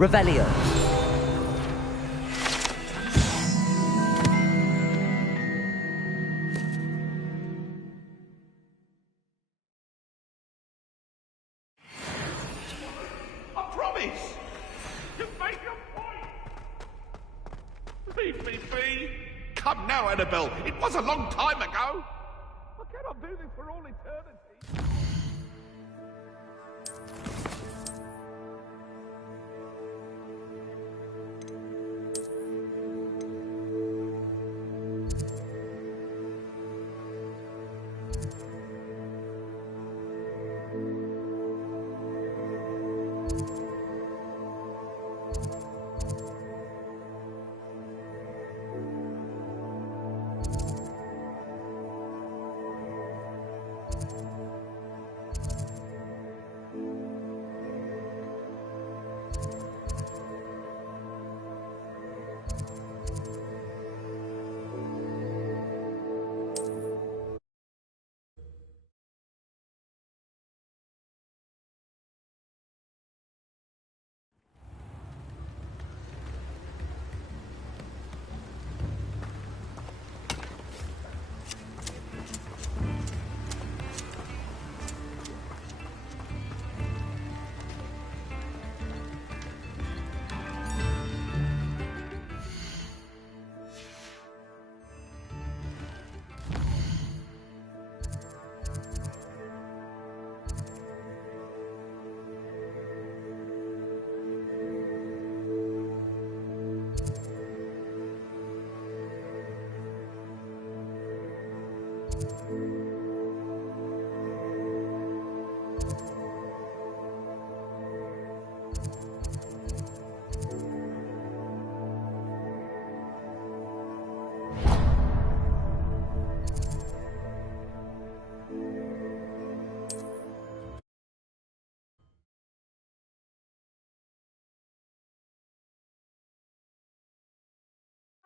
Revelio. I promise! You made your point! Leave me be! Come now, Annabelle! It was a long time ago! I cannot do this for all eternity!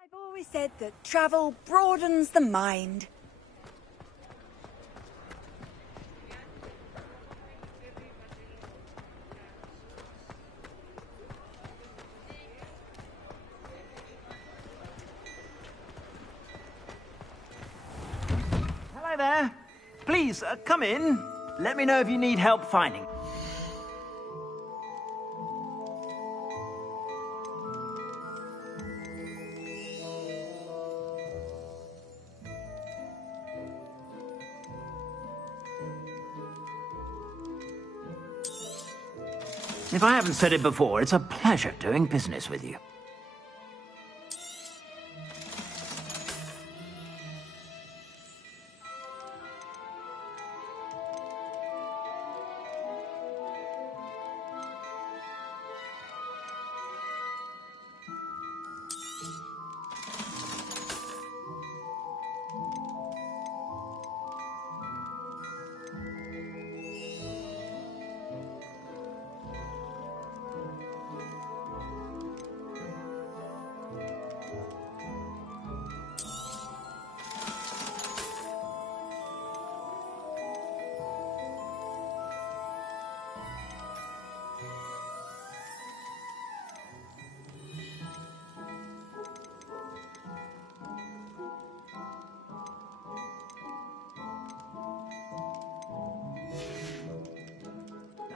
I've always said that travel broadens the mind. Hello there. Please, come in. Let me know if you need help finding. If I haven't said it before, it's a pleasure doing business with you.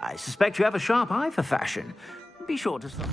I suspect you have a sharp eye for fashion. Be sure to stop.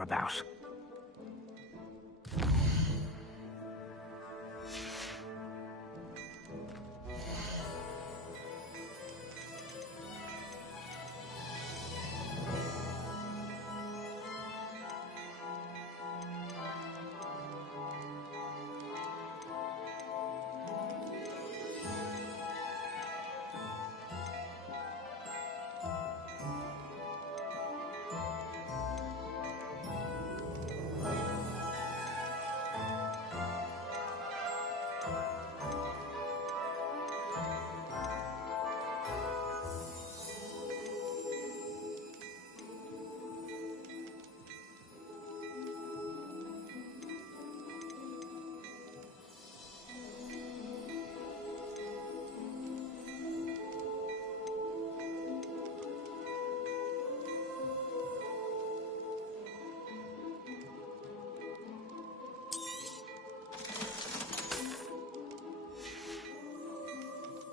you're about.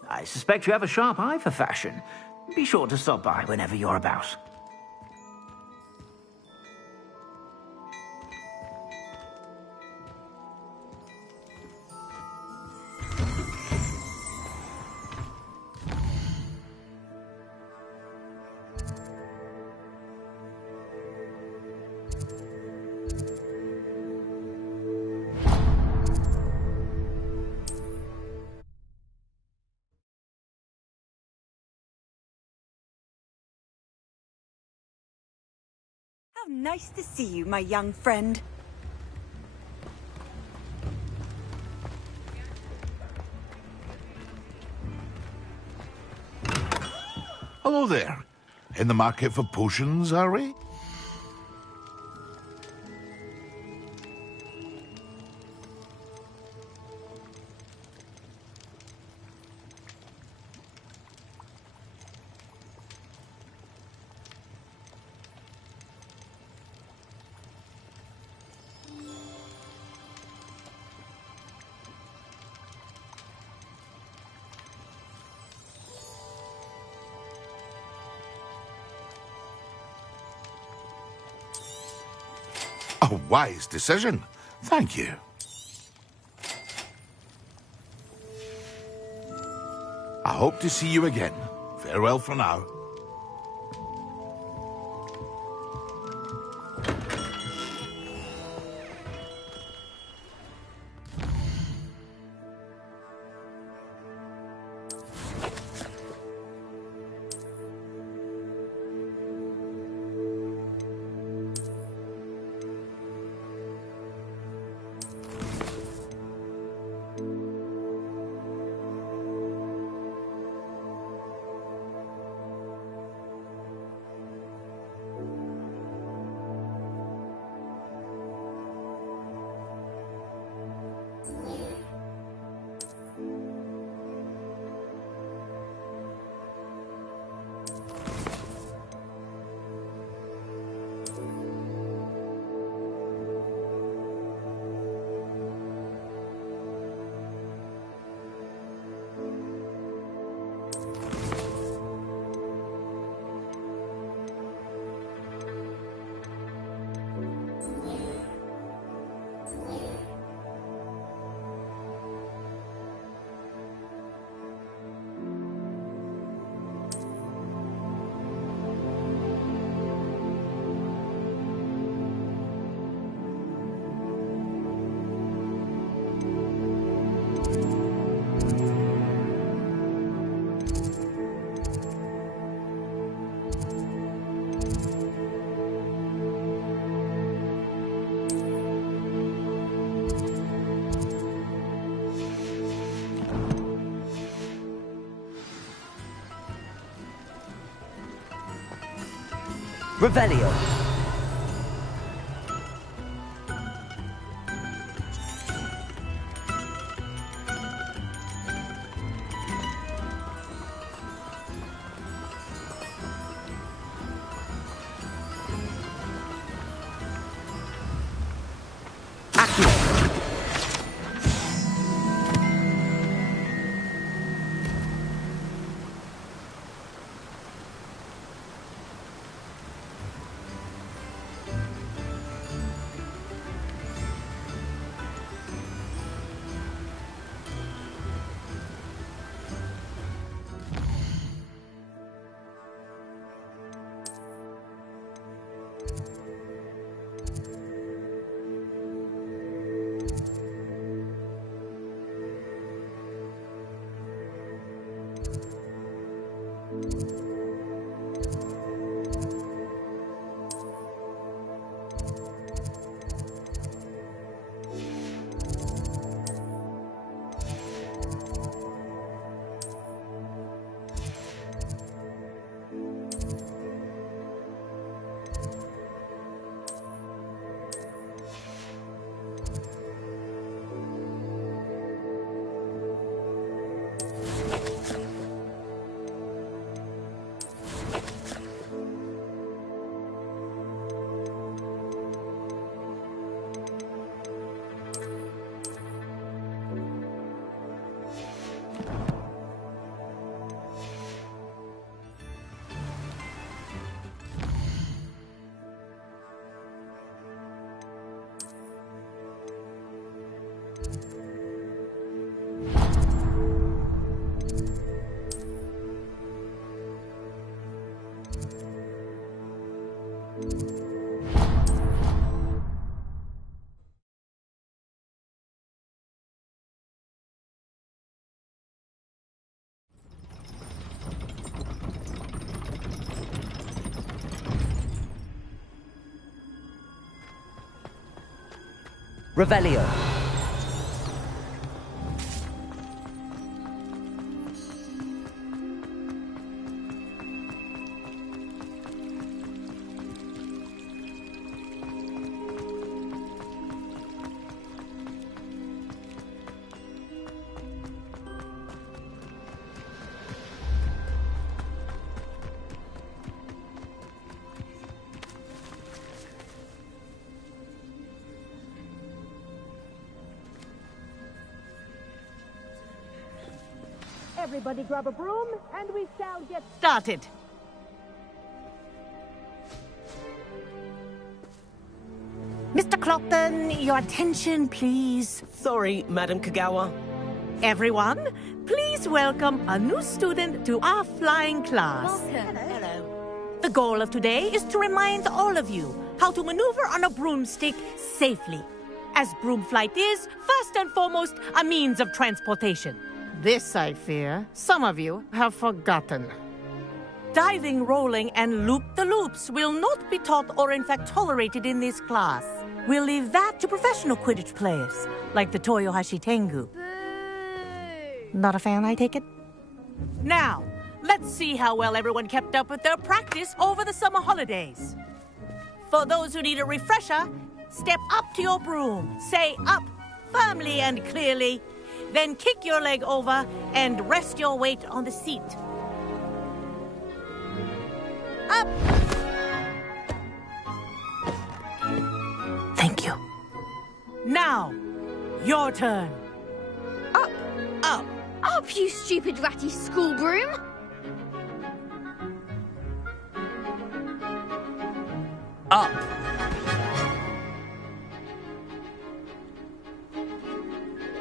I suspect you have a sharp eye for fashion. Be sure to stop by whenever you're about. How nice to see you, my young friend. Hello there. In the market for potions, are we? A wise decision. Thank you. I hope to see you again. Farewell for now. Revelio. Revelio. Everybody grab a broom, and we shall get started. Mr. Clockton, your attention, please. Sorry, Madam Kagawa. Everyone, please welcome a new student to our flying class. Welcome. Hello. The goal of today is to remind all of you how to maneuver on a broomstick safely, as broom flight is, first and foremost, a means of transportation. This, I fear, some of you have forgotten. Diving, rolling, and loop-the-loops will not be taught or in fact tolerated in this class. We'll leave that to professional Quidditch players, like the Toyohashi Tengu. Not a fan, I take it? Now, let's see how well everyone kept up with their practice over the summer holidays. For those who need a refresher, step up to your broom, say up firmly and clearly, then kick your leg over and rest your weight on the seat. Up! Thank you. Now, your turn. Up. Up. Up, you stupid ratty school broom. Up.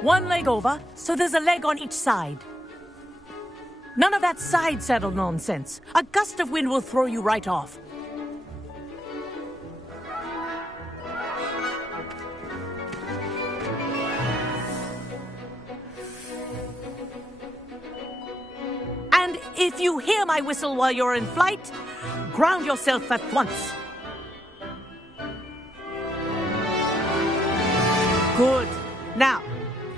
One leg over, so there's a leg on each side. None of that side saddle nonsense. A gust of wind will throw you right off. And if you hear my whistle while you're in flight, ground yourself at once. Good. Now,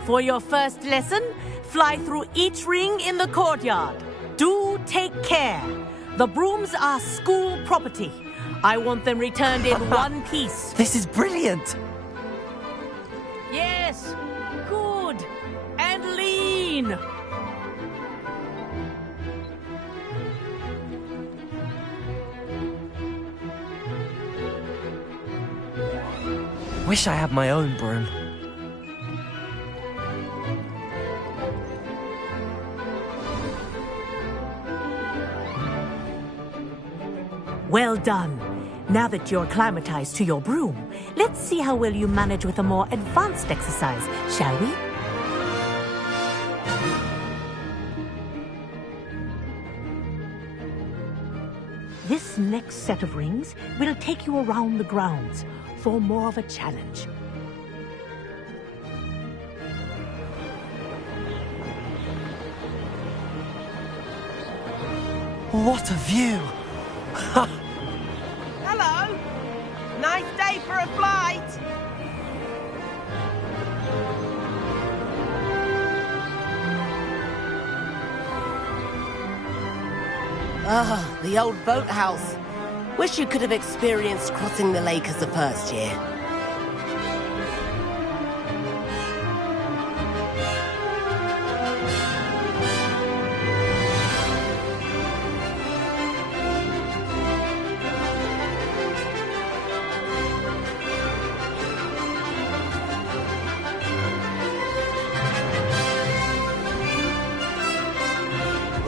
for your first lesson, fly through each ring in the courtyard. Do take care. The brooms are school property. I want them returned in one piece. This is brilliant! Yes. Good. And lean. Wish I had my own broom. Well done. Now that you're acclimatized to your broom, let's see how well you manage with a more advanced exercise, shall we? This next set of rings will take you around the grounds for more of a challenge. What a view! Hello. Nice day for a flight. Ah, the old boathouse. Wish you could have experienced crossing the lake as the first year.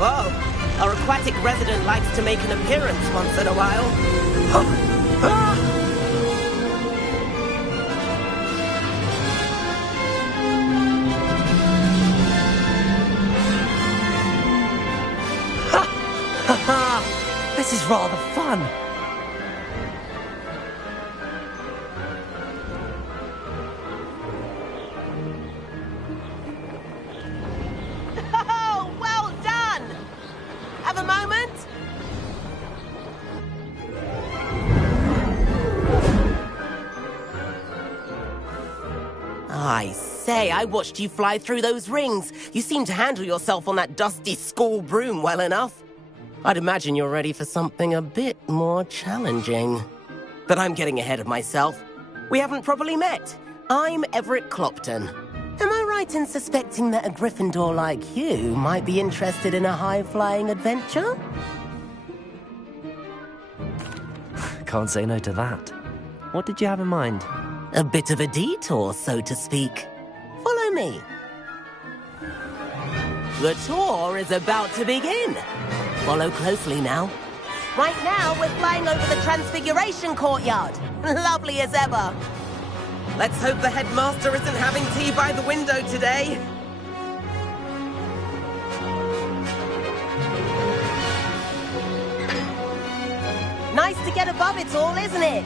Whoa! Our aquatic resident likes to make an appearance once in a while. This is rather fun. Oh, well done! Have a moment? say, I watched you fly through those rings. You seem to handle yourself on that dusty school broom well enough. I'd imagine you're ready for something a bit more challenging. But I'm getting ahead of myself. We haven't properly met. I'm Everett Clopton. Am I right in suspecting that a Gryffindor like you might be interested in a high-flying adventure? Can't say no to that. What did you have in mind? A bit of a detour, so to speak. Follow me. The tour is about to begin. Follow closely now. Right now, we're flying over the Transfiguration Courtyard. Lovely as ever. Let's hope the headmaster isn't having tea by the window today. Nice to get above it all, isn't it?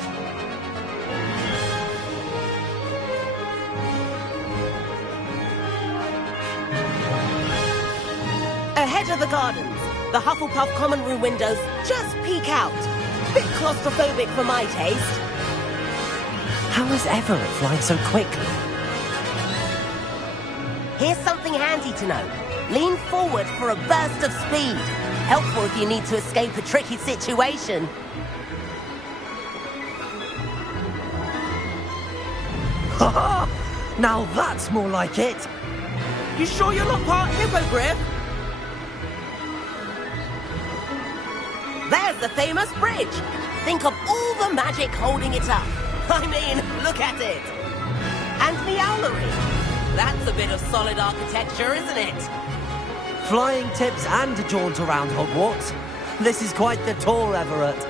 Ahead of the gardens, the Hufflepuff common room windows just peek out. Bit claustrophobic for my taste. How is Everett flying so quickly? Here's something handy to know. Lean forward for a burst of speed. Helpful if you need to escape a tricky situation. Ha! Now that's more like it! You sure you're not part hippogriff? There's the famous bridge. Think of all the magic holding it up. I mean, look at it. And the owlery. That's a bit of solid architecture, isn't it? Flying tips and a jaunt around Hogwarts. This is quite the tour, Everett.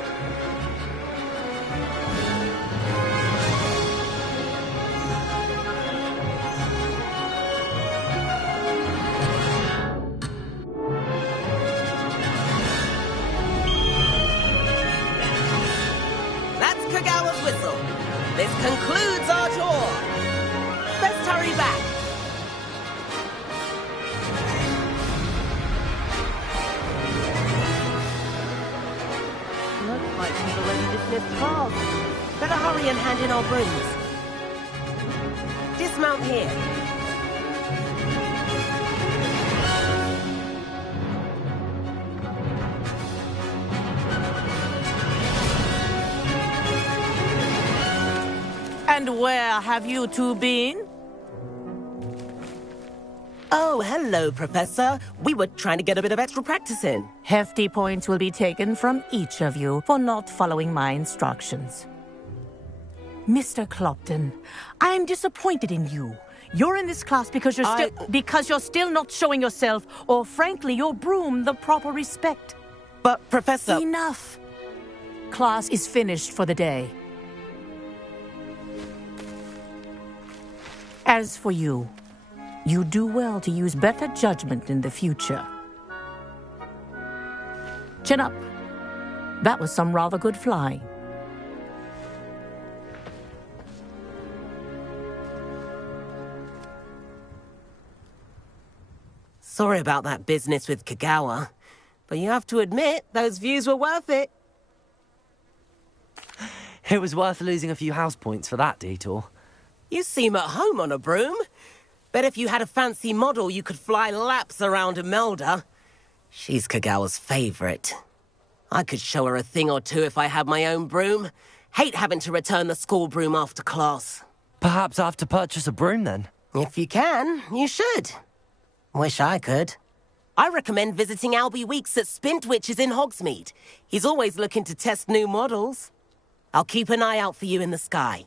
This concludes our tour. Let's hurry back. Looks like we've already dismissed class. Better hurry and hand in our brooms. Dismount here. And where have you two been? Oh, hello, Professor. We were trying to get a bit of extra practice in. Hefty points will be taken from each of you for not following my instructions. Mr. Clopton, I'm disappointed in you. You're in this class because you're still not showing yourself, or frankly, your broom, the proper respect. But, Professor... Enough. Class is finished for the day. As for you, you do well to use better judgment in the future. Chin up. That was some rather good flying. Sorry about that business with Kagawa, but you have to admit, those views were worth it. It was worth losing a few house points for that detour. You seem at home on a broom. Bet if you had a fancy model, you could fly laps around Imelda. She's Kagawa's favorite. I could show her a thing or two if I had my own broom. Hate having to return the school broom after class. Perhaps I have to purchase a broom then. If you can, you should. Wish I could. I recommend visiting Albie Weeks at Spintwitches in Hogsmeade. He's always looking to test new models. I'll keep an eye out for you in the sky.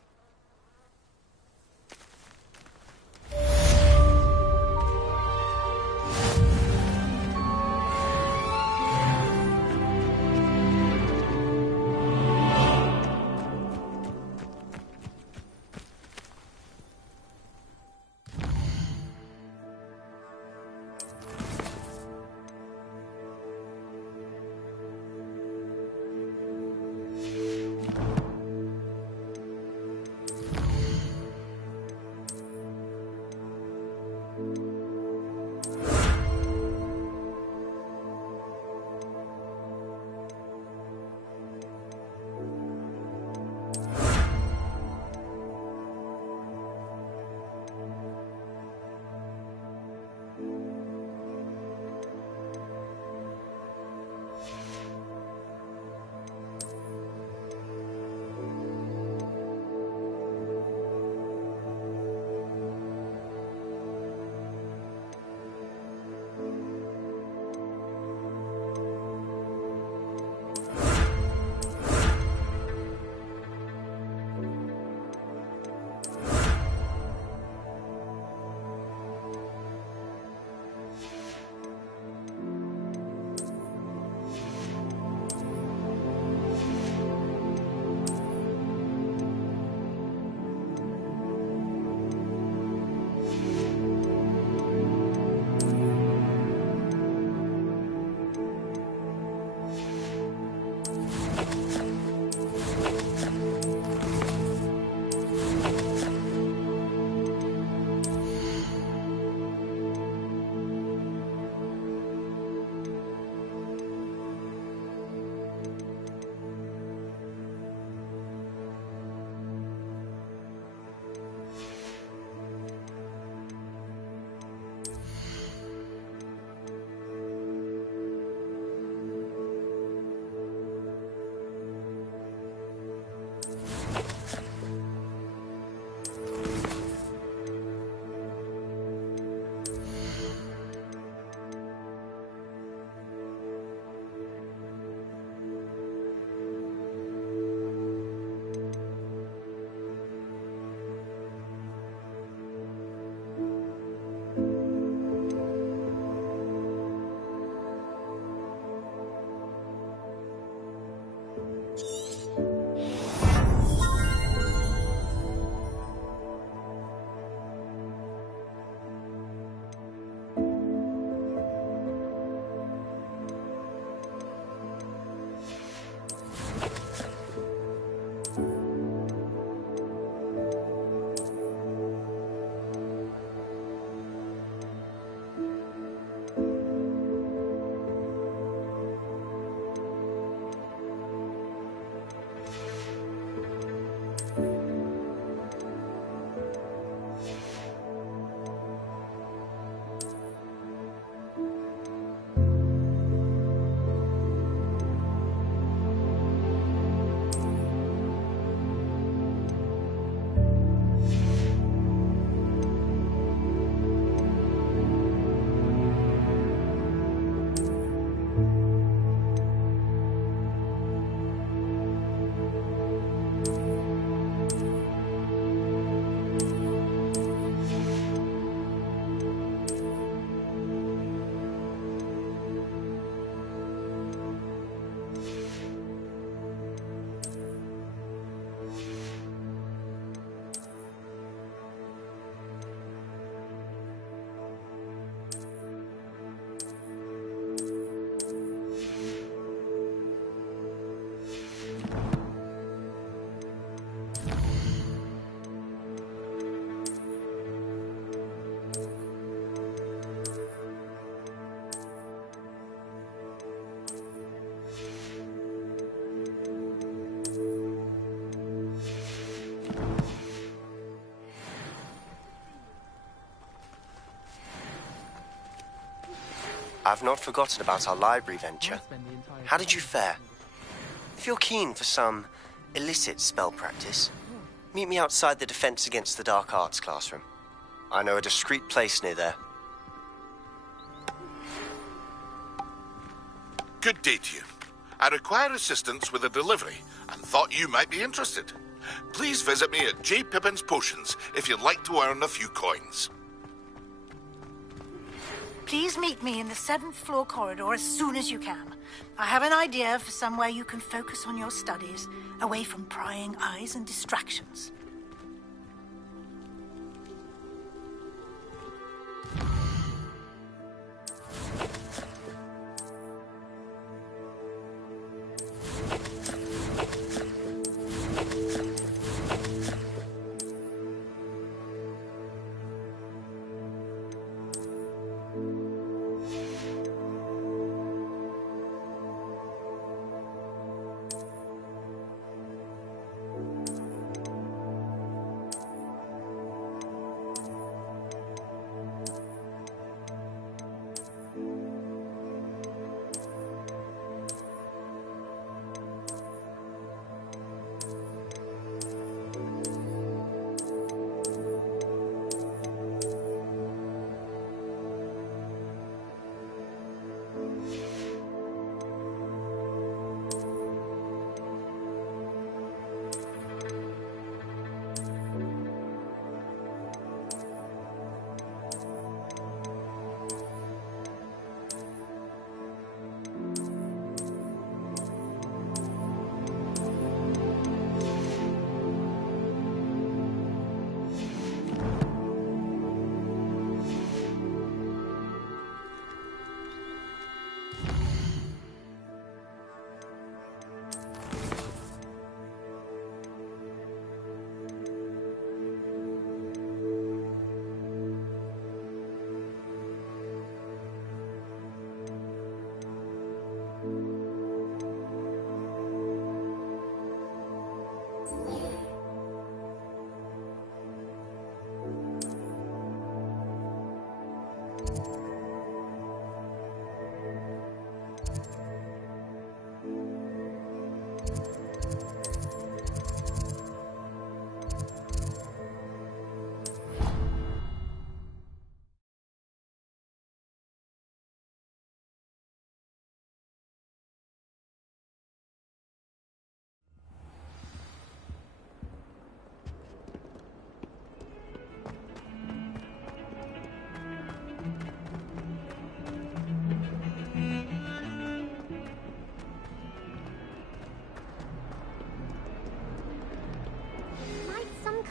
I've not forgotten about our library venture. How did you fare? If you're keen for some illicit spell practice, meet me outside the Defense Against the Dark Arts classroom. I know a discreet place near there. Good day to you. I require assistance with a delivery and thought you might be interested. Please visit me at J. Pippin's Potions if you'd like to earn a few coins. Please meet me in the 7th floor corridor as soon as you can. I have an idea for somewhere you can focus on your studies, away from prying eyes and distractions.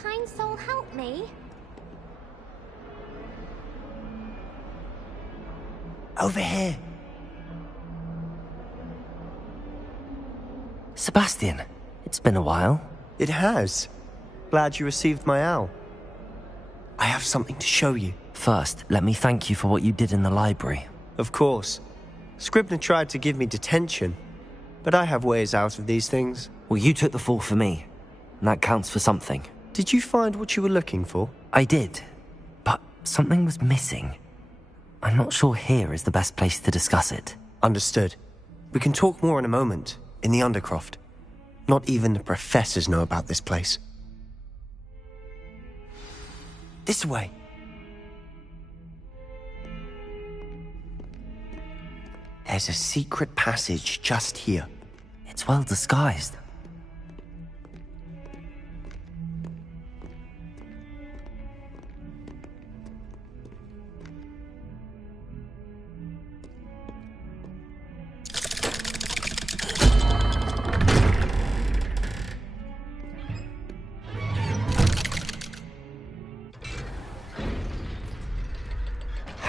Kind soul help me? Over here. Sebastian, it's been a while. It has. Glad you received my owl. I have something to show you. First, let me thank you for what you did in the library. Of course. Scribner tried to give me detention, but I have ways out of these things. Well, you took the fall for me, and that counts for something. Did you find what you were looking for? I did, but something was missing. I'm not sure here is the best place to discuss it. Understood. We can talk more in a moment, in the Undercroft. Not even the professors know about this place. This way. There's a secret passage just here. It's well disguised.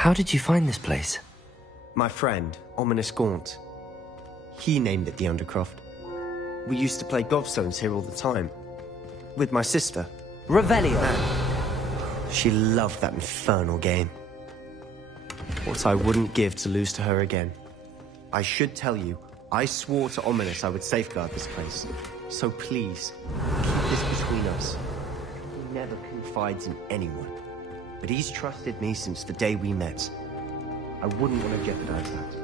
How did you find this place? My friend, Ominous Gaunt. He named it the Undercroft. We used to play gobstones here all the time. With my sister. Revelio! She loved that infernal game. What I wouldn't give to lose to her again. I should tell you, I swore to Ominous I would safeguard this place. So please, keep this between us. He never confides in anyone. But he's trusted me since the day we met. I wouldn't want to jeopardize that.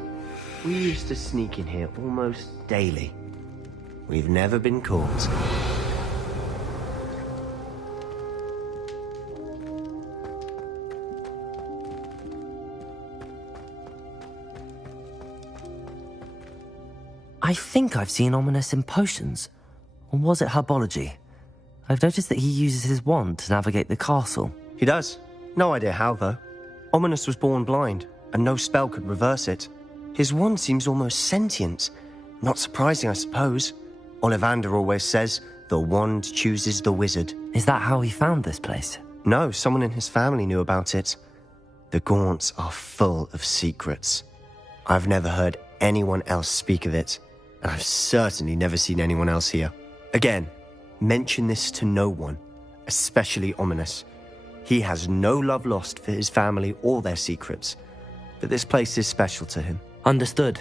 We used to sneak in here almost daily. We've never been caught. I think I've seen Ominous in potions. Or was it herbology? I've noticed that he uses his wand to navigate the castle. He does. No idea how, though. Ominous was born blind, and no spell could reverse it. His wand seems almost sentient. Not surprising, I suppose. Ollivander always says, the wand chooses the wizard. Is that how he found this place? No, someone in his family knew about it. The Gaunts are full of secrets. I've never heard anyone else speak of it, and I've certainly never seen anyone else here. Again, mention this to no one, especially Ominous. He has no love lost for his family or their secrets, but this place is special to him. Understood.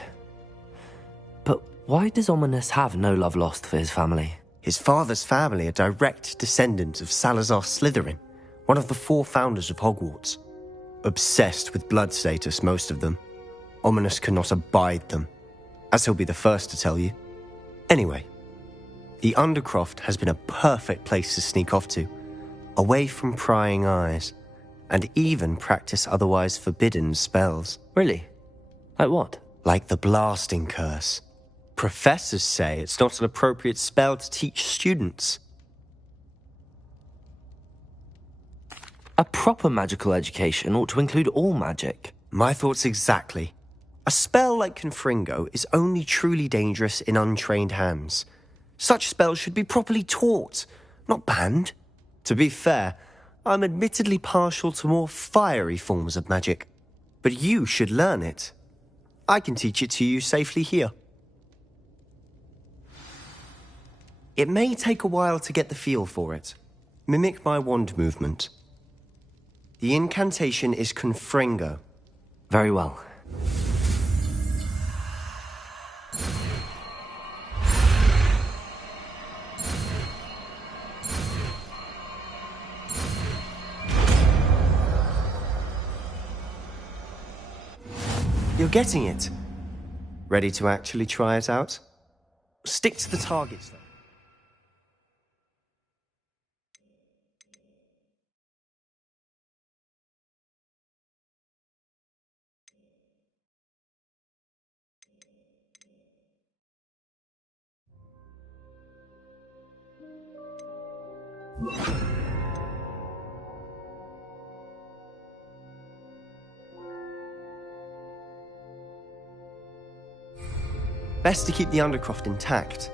But why does Ominous have no love lost for his family? His father's family are direct descendants of Salazar Slytherin, one of the 4 founders of Hogwarts. Obsessed with blood status, most of them. Ominous cannot abide them, as he'll be the first to tell you. Anyway, the Undercroft has been a perfect place to sneak off to, away from prying eyes, and even practice otherwise forbidden spells. Really? Like what? Like the blasting curse. Professors say it's not an appropriate spell to teach students. A proper magical education ought to include all magic. My thoughts exactly. A spell like Confringo is only truly dangerous in untrained hands. Such spells should be properly taught, not banned. To be fair, I'm admittedly partial to more fiery forms of magic. But you should learn it. I can teach it to you safely here. It may take a while to get the feel for it. Mimic my wand movement. The incantation is Confringo. Very well. You're getting it. Ready to actually try it out? Stick to the targets, though. Best to keep the Undercroft intact.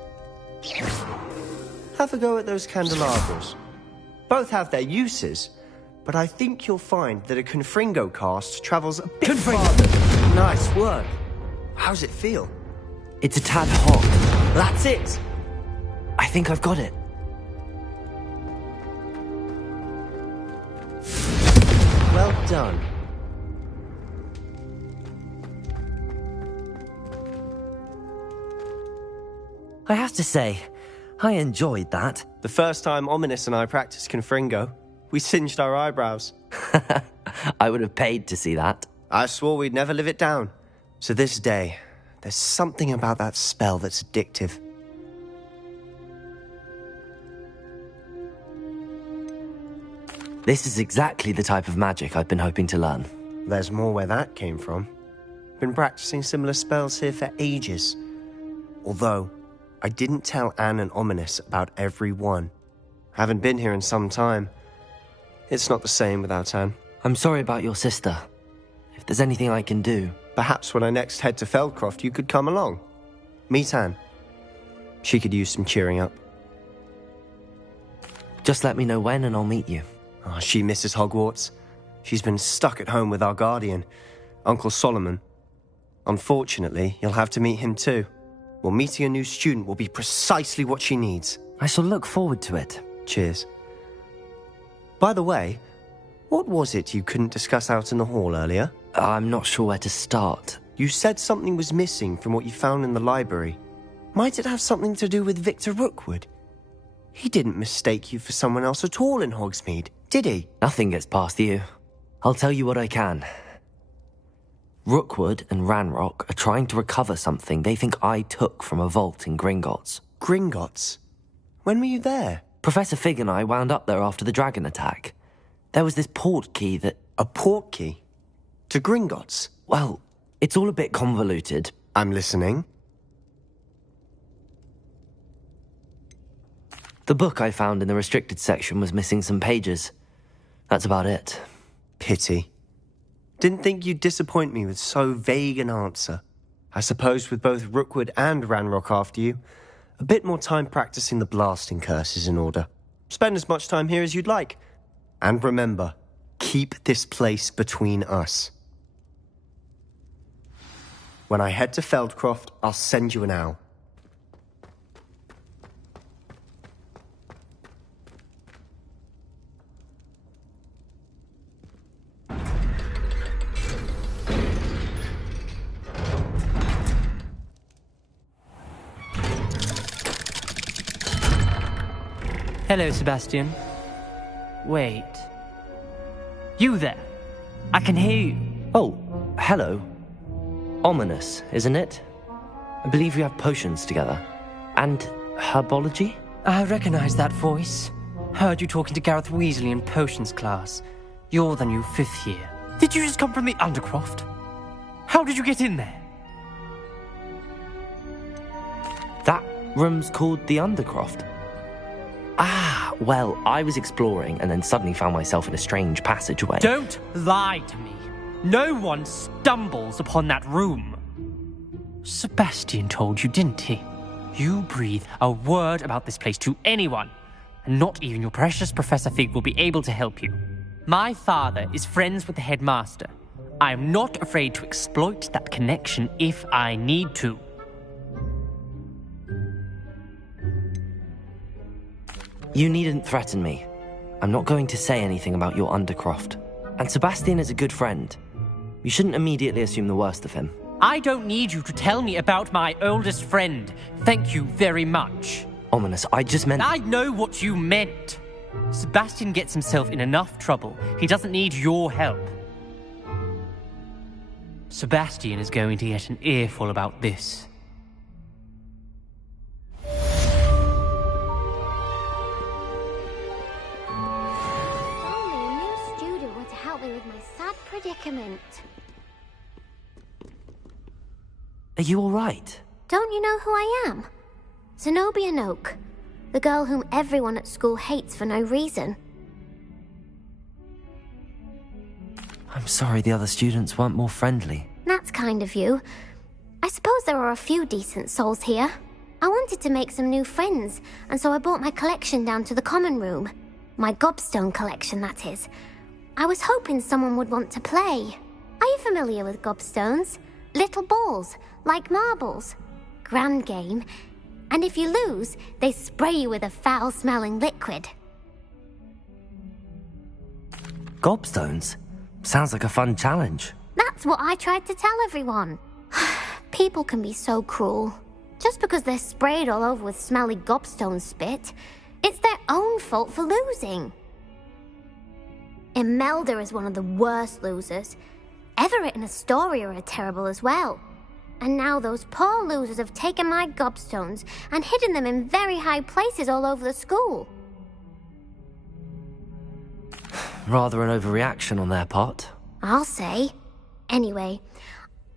Have a go at those candelabras. Both have their uses, but I think you'll find that a Confringo cast travels a bit farther. Nice work. How's it feel? It's a tad hot. That's it. I think I've got it. Well done. I have to say, I enjoyed that. The first time Ominous and I practiced Confringo, we singed our eyebrows. I would have paid to see that. I swore we'd never live it down. To this day, there's something about that spell that's addictive. This is exactly the type of magic I've been hoping to learn. There's more where that came from. Been practicing similar spells here for ages. Although, I didn't tell Anne and Ominous about every one. Haven't been here in some time. It's not the same without Anne. I'm sorry about your sister. If there's anything I can do... Perhaps when I next head to Feldcroft, you could come along. Meet Anne. She could use some cheering up. Just let me know when and I'll meet you. Oh, she misses Hogwarts. She's been stuck at home with our guardian, Uncle Solomon. Unfortunately, you'll have to meet him too. Well, meeting a new student will be precisely what she needs. I shall look forward to it. Cheers. By the way, what was it you couldn't discuss out in the hall earlier? I'm not sure where to start. You said something was missing from what you found in the library. Might it have something to do with Victor Rookwood? He didn't mistake you for someone else at all in Hogsmeade, did he? Nothing gets past you. I'll tell you what I can. Rookwood and Ranrock are trying to recover something they think I took from a vault in Gringotts. Gringotts? When were you there? Professor Fig and I wound up there after the dragon attack. There was this port key that... A port key? To Gringotts? Well, it's all a bit convoluted. I'm listening. The book I found in the restricted section was missing some pages. That's about it. Pity. Didn't think you'd disappoint me with so vague an answer. I suppose with both Rookwood and Ranrock after you, a bit more time practicing the blasting curse is in order. Spend as much time here as you'd like. And remember, keep this place between us. When I head to Feldcroft, I'll send you an owl. Hello, Sebastian. Wait. You there? I can hear you. Oh, hello. Ominous, isn't it? I believe we have potions together. And herbology? I recognize that voice. Heard you talking to Gareth Weasley in potions class. You're the new 5th year. Did you just come from the Undercroft? How did you get in there? That room's called the Undercroft. Ah, well, I was exploring and then suddenly found myself in a strange passageway. Don't lie to me. No one stumbles upon that room. Sebastian told you, didn't he? You breathe a word about this place to anyone, and not even your precious Professor Fig will be able to help you. My father is friends with the headmaster. I am not afraid to exploit that connection if I need to. You needn't threaten me. I'm not going to say anything about your Undercroft. And Sebastian is a good friend. You shouldn't immediately assume the worst of him. I don't need you to tell me about my oldest friend. Thank you very much. Ominous, I just meant... I know what you meant. Sebastian gets himself in enough trouble. He doesn't need your help. Sebastian is going to get an earful about this. Predicament. Are you all right? Don't you know who I am? Zenobia Noak, the girl whom everyone at school hates for no reason. I'm sorry the other students weren't more friendly. That's kind of you. I suppose there are a few decent souls here. I wanted to make some new friends, and so I brought my collection down to the common room. My gobstone collection, that is. I was hoping someone would want to play. Are you familiar with gobstones? Little balls, like marbles. Grand game. And if you lose, they spray you with a foul-smelling liquid. Gobstones? Sounds like a fun challenge. That's what I tried to tell everyone. People can be so cruel. Just because they're sprayed all over with smelly gobstone spit, it's their own fault for losing. Imelda is one of the worst losers. Everett and Astoria are terrible as well. And now those poor losers have taken my gobstones and hidden them in very high places all over the school. Rather an overreaction on their part. I'll say. Anyway,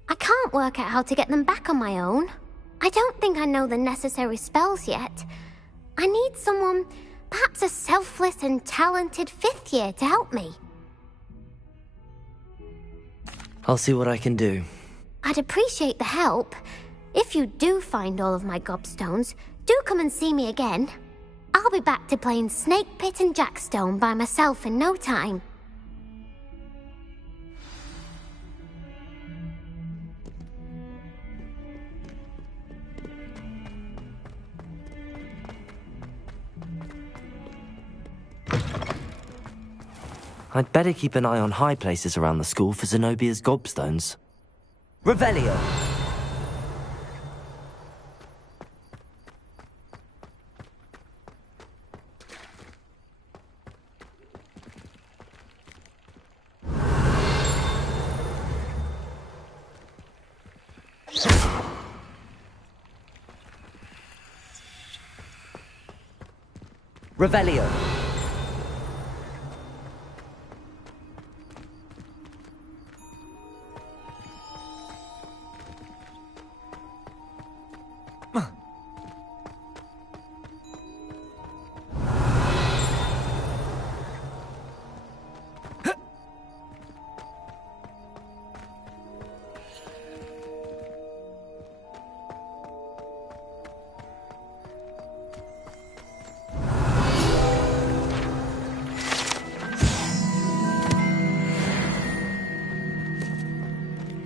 I can't work out how to get them back on my own. I don't think I know the necessary spells yet. I need someone, perhaps a selfless and talented 5th year to help me. I'll see what I can do. I'd appreciate the help. If you do find all of my gobstones, do come and see me again. I'll be back to playing Snake Pit and Jackstone by myself in no time. I'd better keep an eye on high places around the school for Zenobia's gobstones. Revelio! Revelio.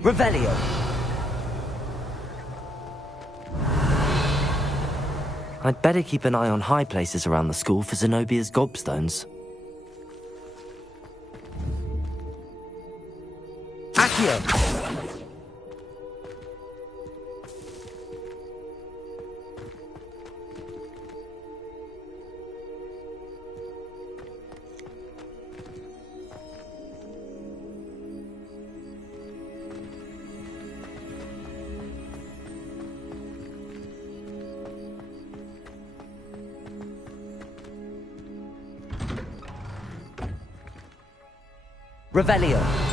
Revelio. I'd better keep an eye on high places around the school for Zenobia's gobstones. Accio! Revelio.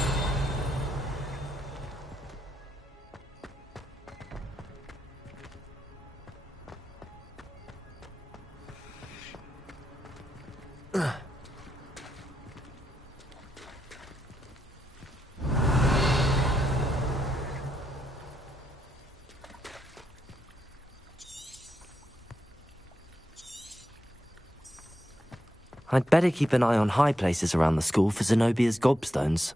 I'd better keep an eye on high places around the school for Zenobia's gobstones.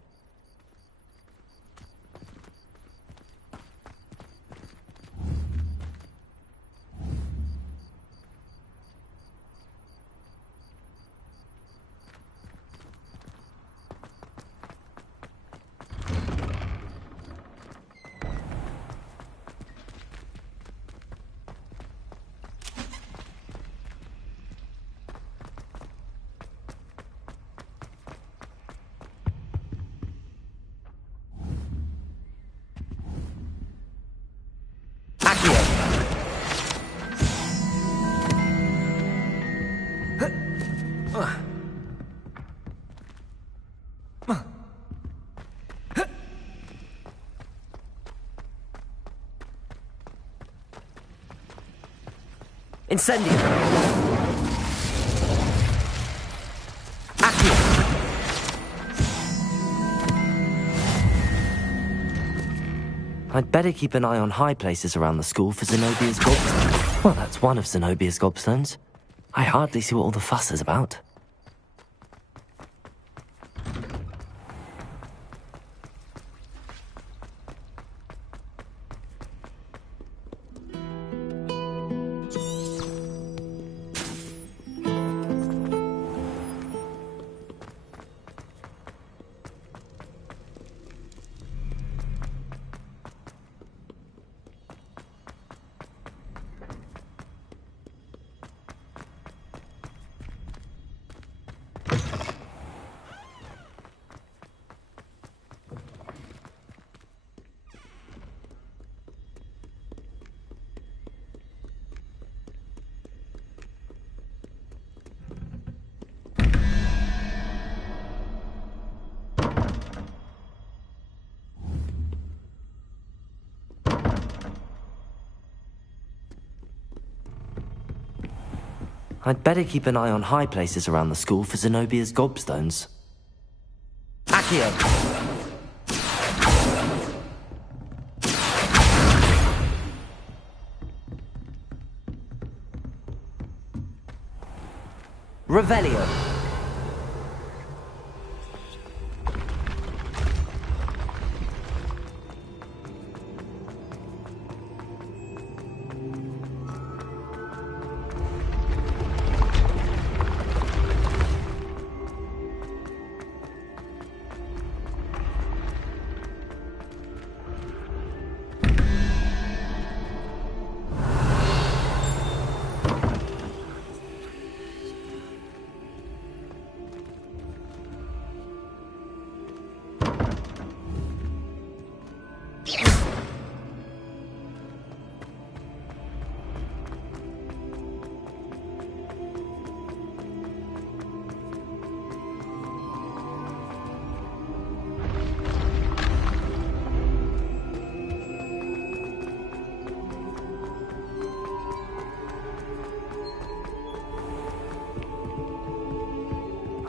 Incendio. Accio. I'd better keep an eye on high places around the school for Zenobia's gobstones. Well, that's one of Zenobia's gobstones. I hardly see what all the fuss is about. I'd better keep an eye on high places around the school for Zenobia's gobstones. Accio! Revelio.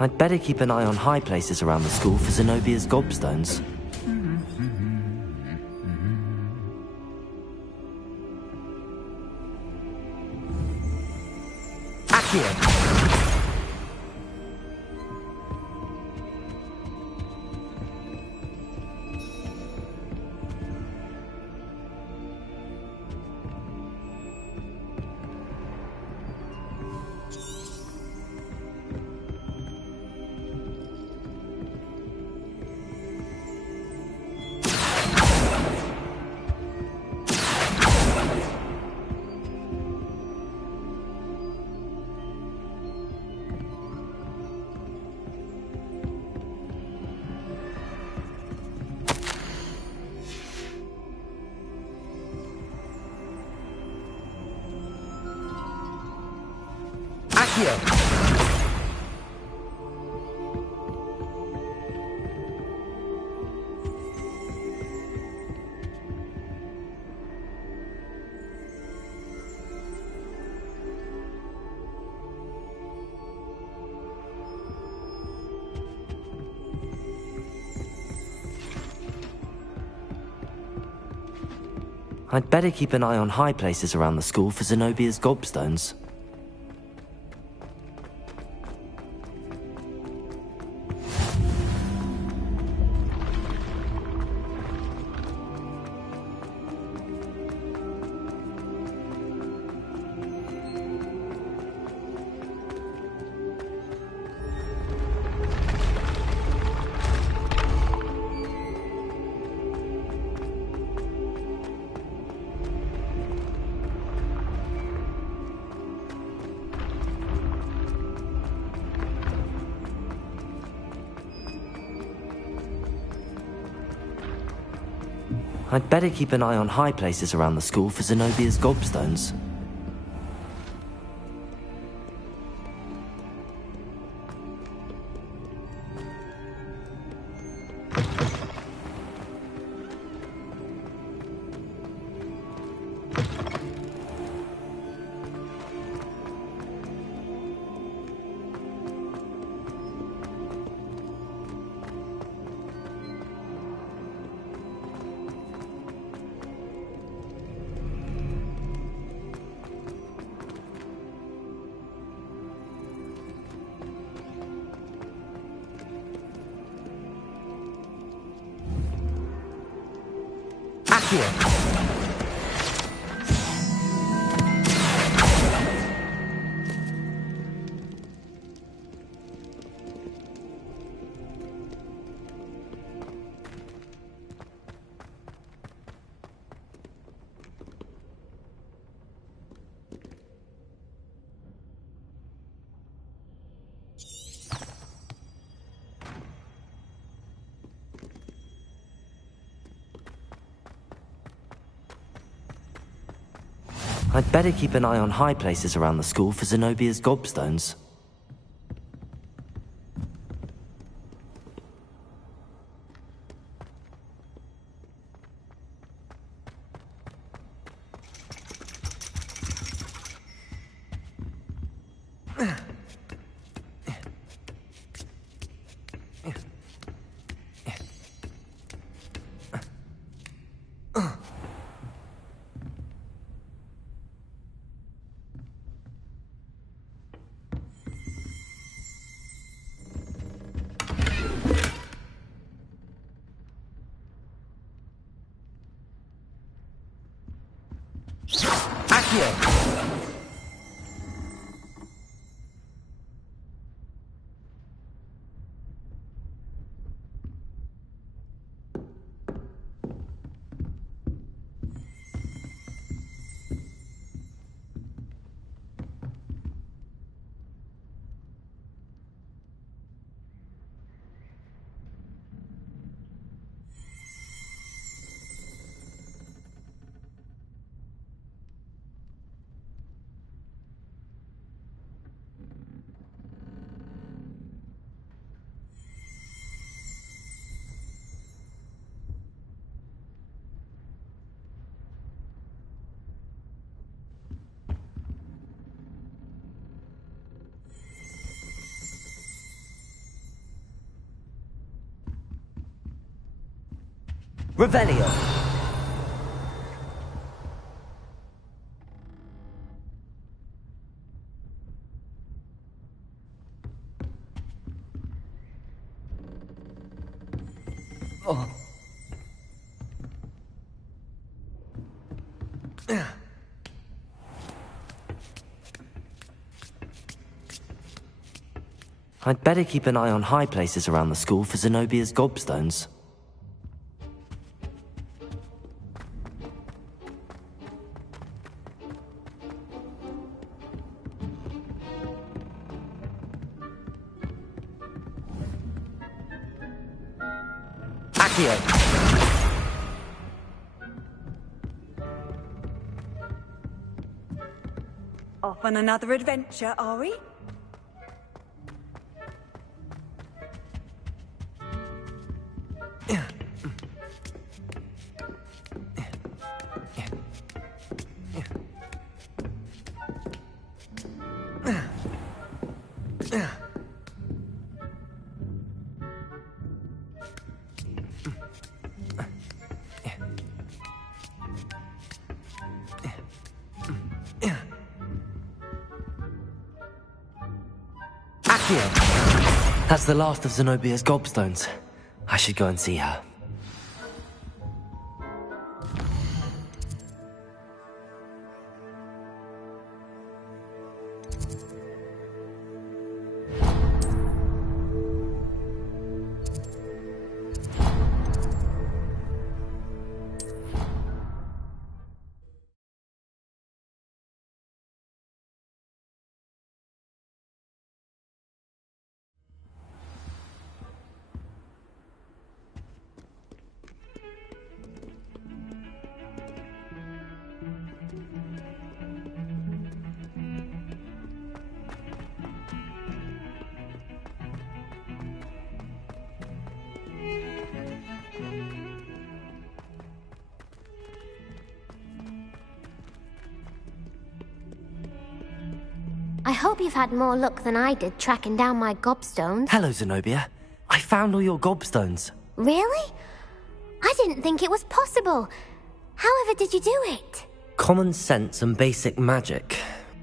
I'd better keep an eye on high places around the school for Zenobia's gobstones. Accio! I'd better keep an eye on high places around the school for Zenobia's gobstones. I'd better keep an eye on high places around the school for Zenobia's gobstones. Accio! I'd better keep an eye on high places around the school for Zenobia's gobstones. Revelio. Oh. I'd better keep an eye on high places around the school for Zenobia's gobstones. Accio! Off on another adventure, are we? That's the last of Zenobia's gobstones. I should go and see her. I hope you've had more luck than I did tracking down my gobstones. Hello, Zenobia. I found all your gobstones. Really? I didn't think it was possible. However did you do it? Common sense and basic magic.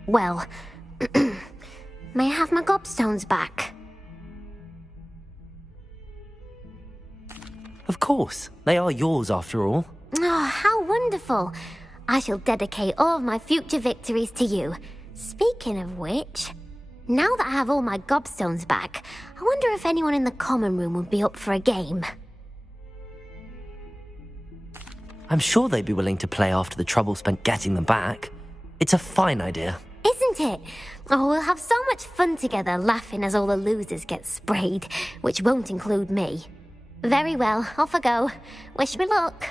Well, may I have my gobstones back? Of course. They are yours after all. Oh, how wonderful. I shall dedicate all of my future victories to you. Speaking of which, now that I have all my gobstones back, I wonder if anyone in the common room would be up for a game. I'm sure they'd be willing to play after the trouble spent getting them back. It's a fine idea. Isn't it? Oh, we'll have so much fun together laughing as all the losers get sprayed, which won't include me. Very well, off I go. Wish me luck.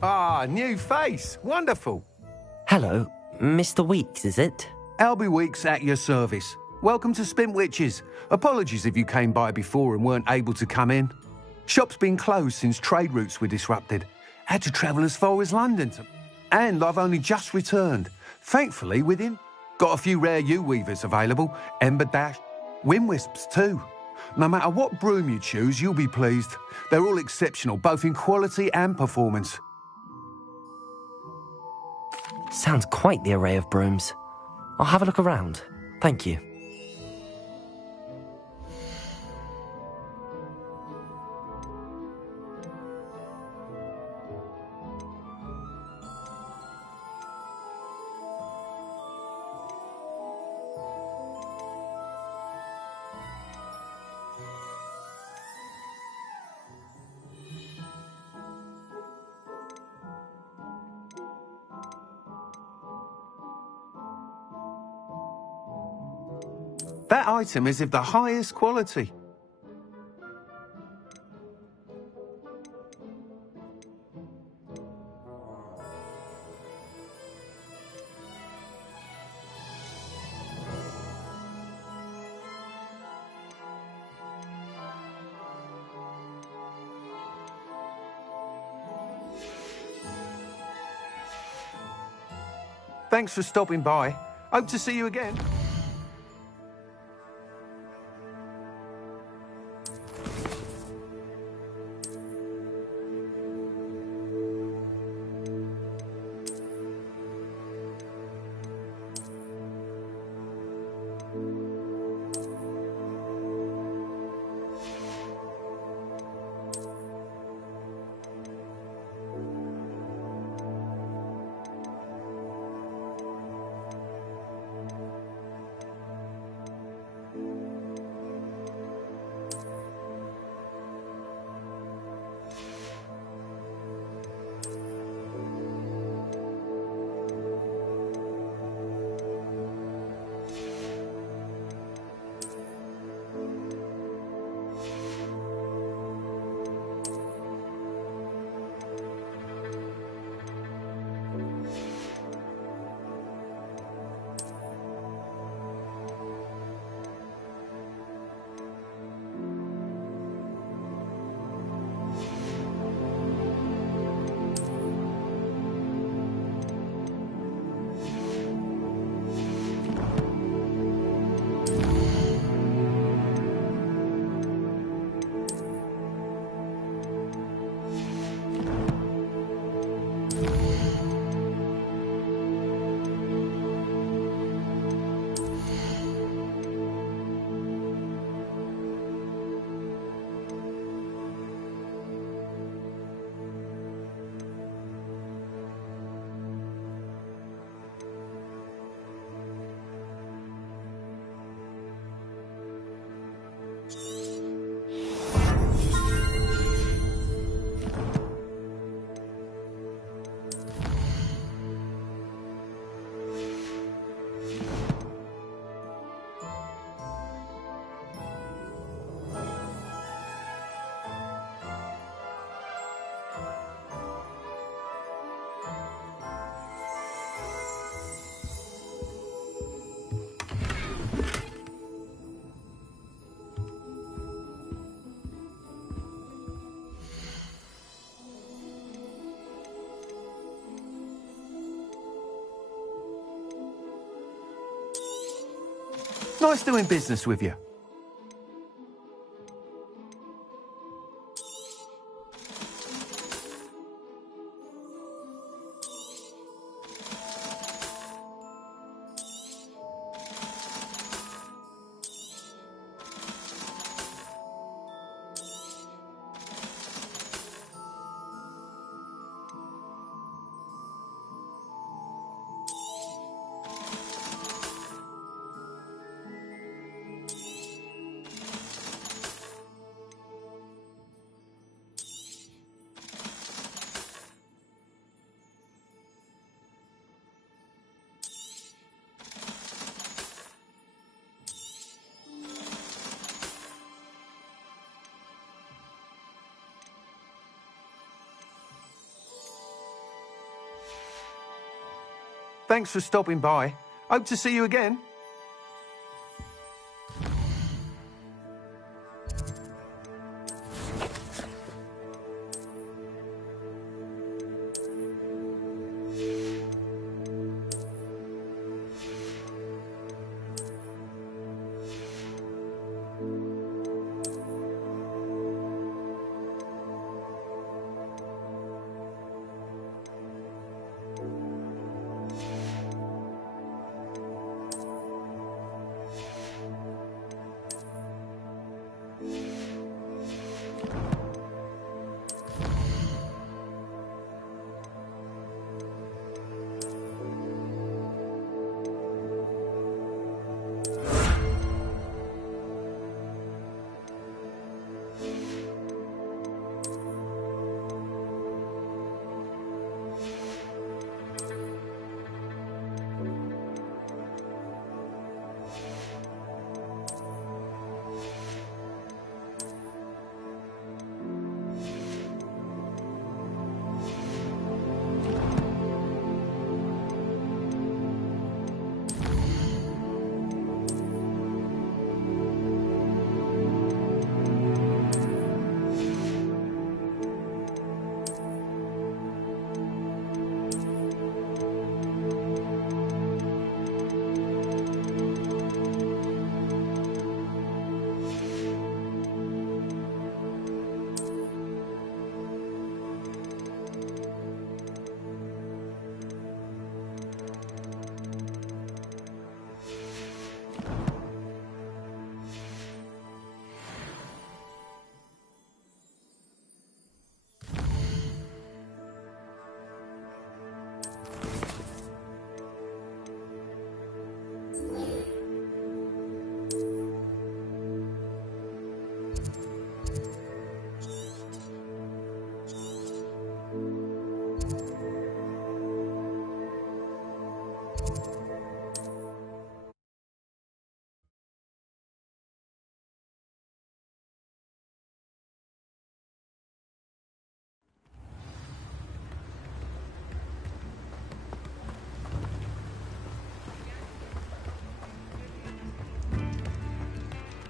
Ah, new face. Wonderful. Hello, Mr. Weeks, is it? Albie Weeks at your service. Welcome to Spintwitches. Apologies if you came by before and weren't able to come in. Shop's been closed since trade routes were disrupted. Had to travel as far as London and I've only just returned. Thankfully, within. Got a few rare U-weavers available. Ember Dash, Windwisps too. No matter what broom you choose, you'll be pleased. They're all exceptional, both in quality and performance. Sounds quite the array of brooms. I'll have a look around. Thank you. That item is of the highest quality. Thanks for stopping by. Hope to see you again. Nice doing business with you. Thanks for stopping by. Hope to see you again.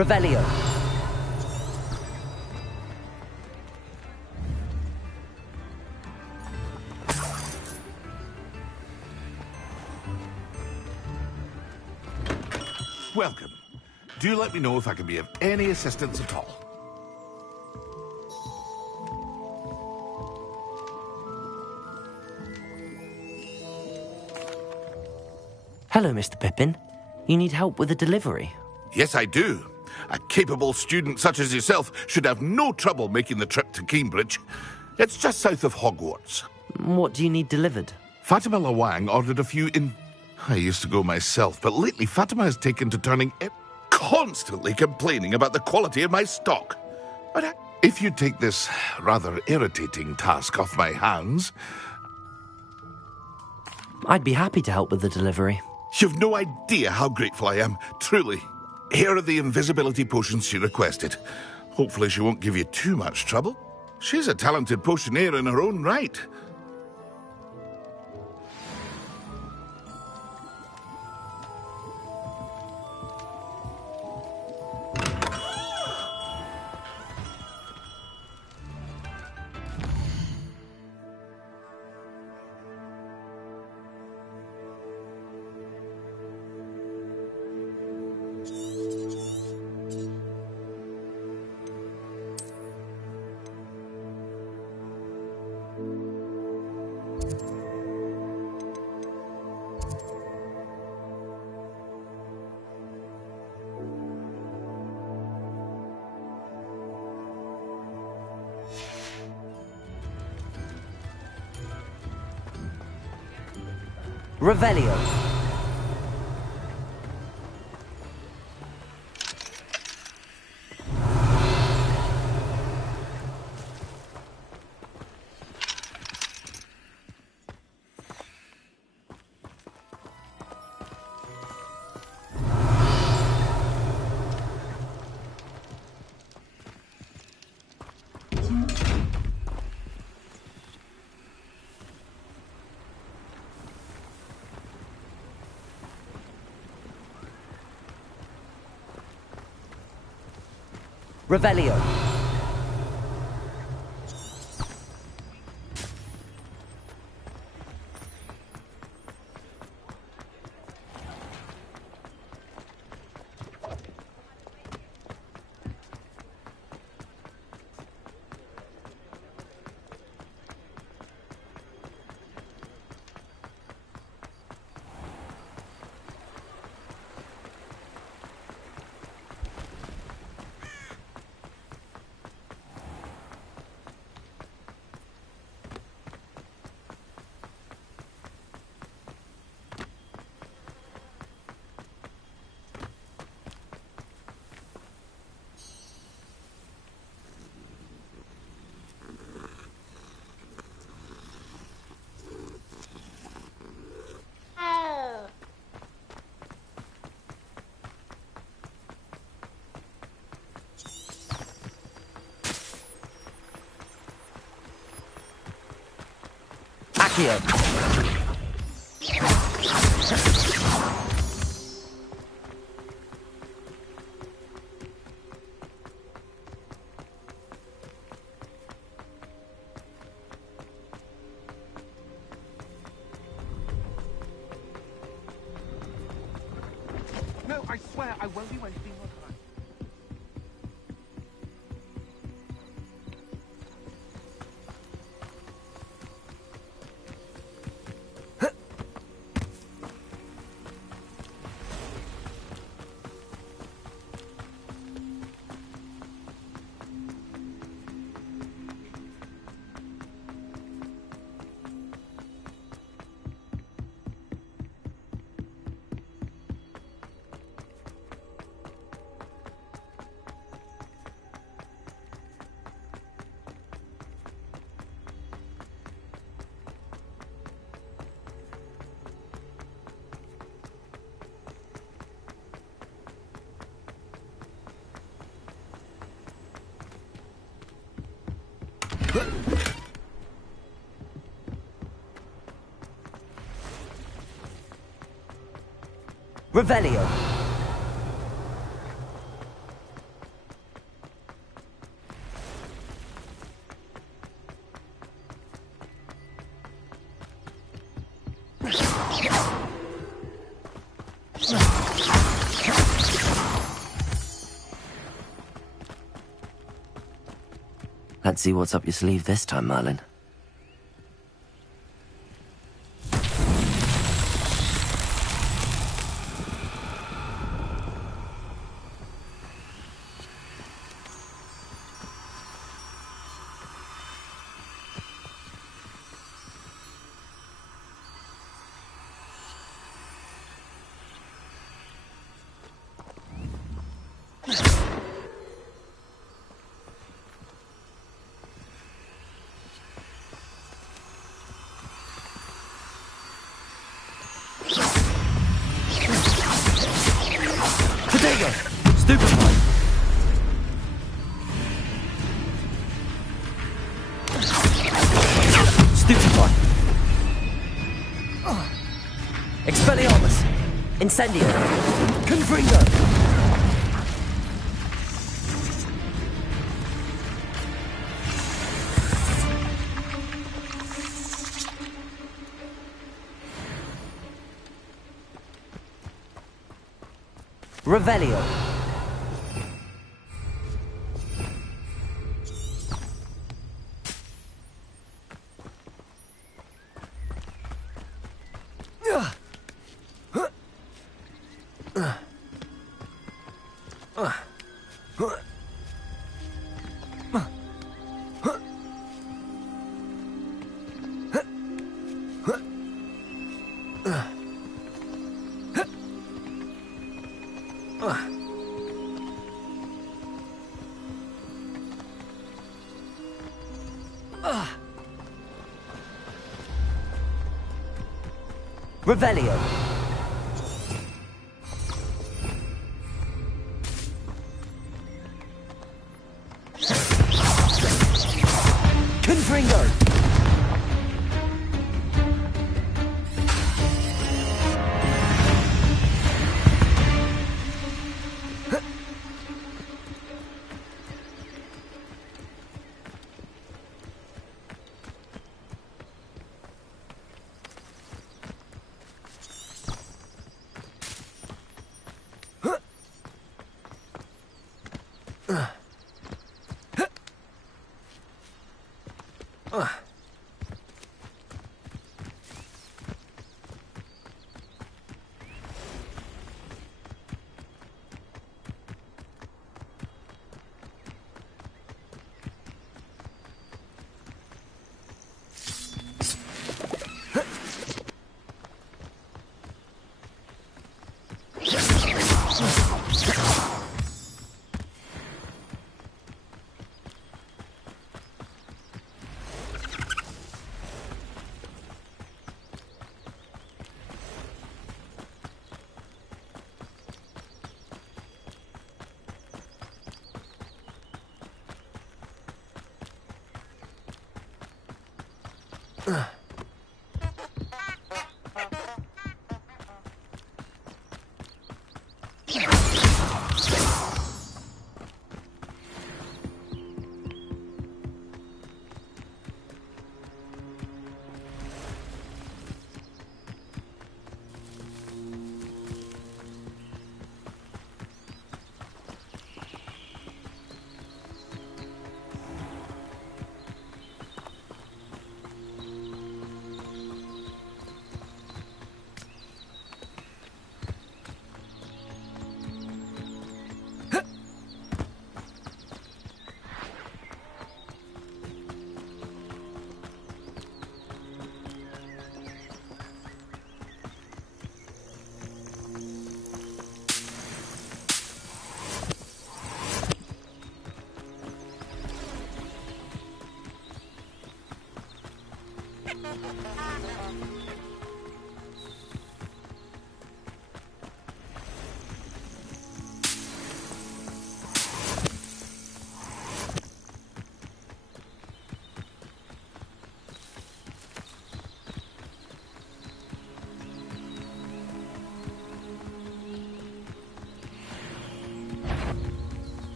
Revelio. Welcome. Do let me know if I can be of any assistance at all. Hello, Mr. Pippin. You need help with a delivery? Yes, I do. A capable student such as yourself should have no trouble making the trip to Cambridge. It's just south of Hogwarts. What do you need delivered? Fatima Lawang ordered a few in... I used to go myself, but lately Fatima has taken to turning... constantly complaining about the quality of my stock. But if you take this rather irritating task off my hands... I'd be happy to help with the delivery. You've no idea how grateful I am, truly. Here are the invisibility potions she requested. Hopefully she won't give you too much trouble. She's a talented potioneer in her own right. Revelio. Revelio. Accio. No, I swear I won't do anything like that. Revelio. Let's see what's up your sleeve this time, Merlin. Stupefy! Stupefy! Expelliarmus! Incendio! Confringo! Revelio! Revelio! Confringo!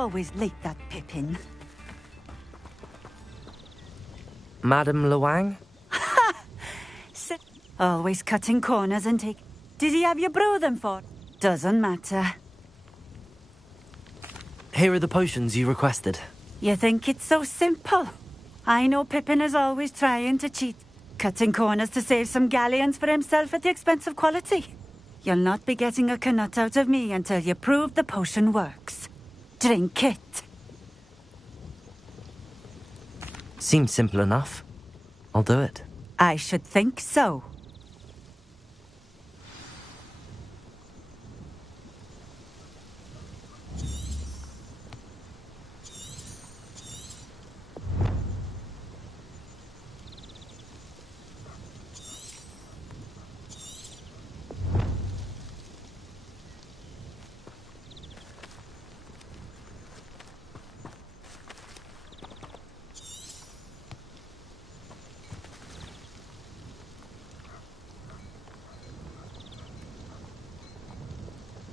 Always like that Pippin. Madame Luang? Sit. Always cutting corners and take... Did he have you brew them for? Doesn't matter. Here are the potions you requested. You think it's so simple? I know Pippin is always trying to cheat. Cutting corners to save some galleons for himself at the expense of quality. You'll not be getting a canut out of me until you prove the potion works. Drink it. Seems simple enough. I'll do it. I should think so.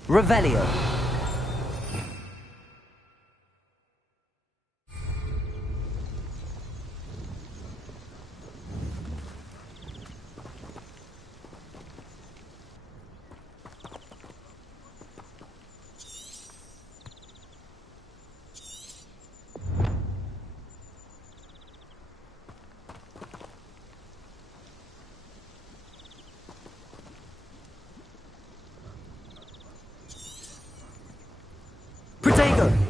Revelio. Protego!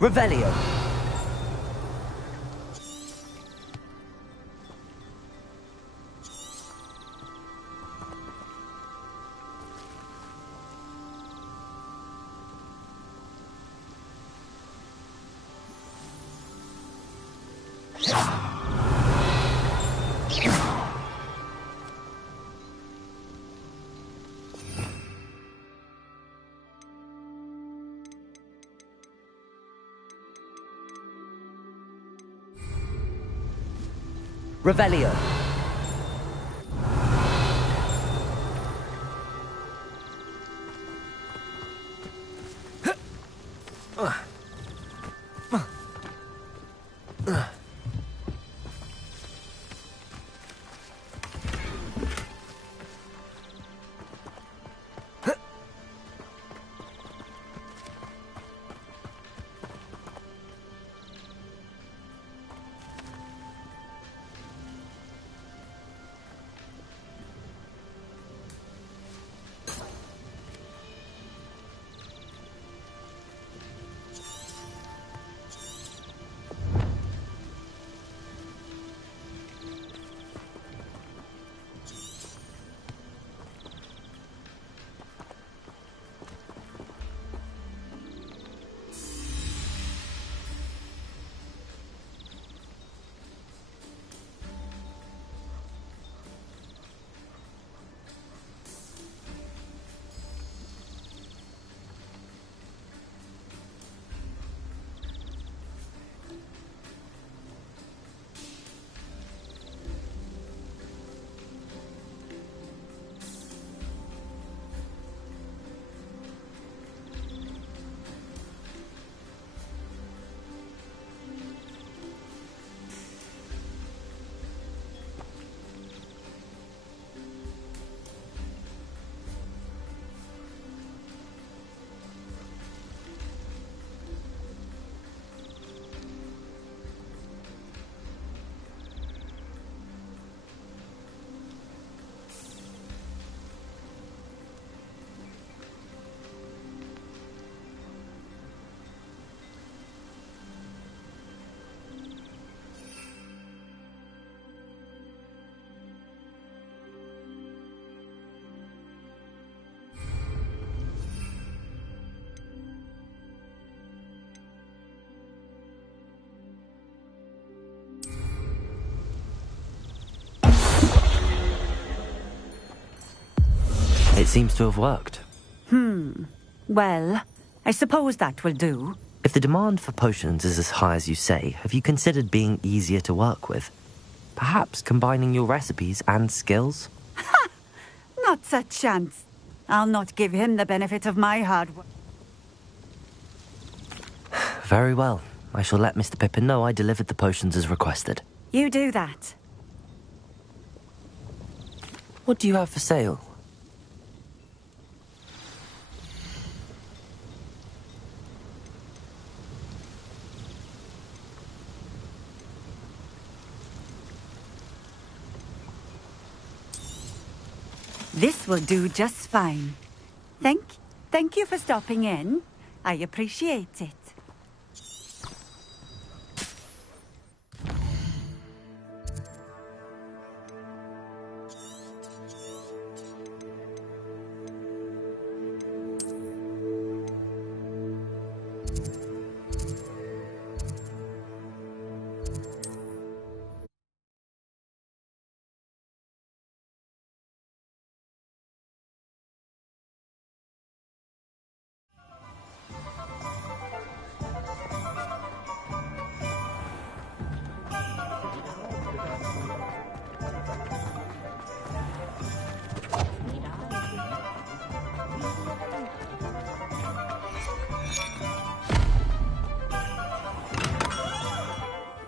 Revelio. Revelio. It seems to have worked. Well, I suppose that will do. If the demand for potions is as high as you say, have you considered being easier to work with? Perhaps combining your recipes and skills? Not a chance. I'll not give him the benefit of my hard work. Very well. I shall let Mr. Pippin know I delivered the potions as requested. You do that. What do you have for sale? This will do just fine. Thank you for stopping in. I appreciate it.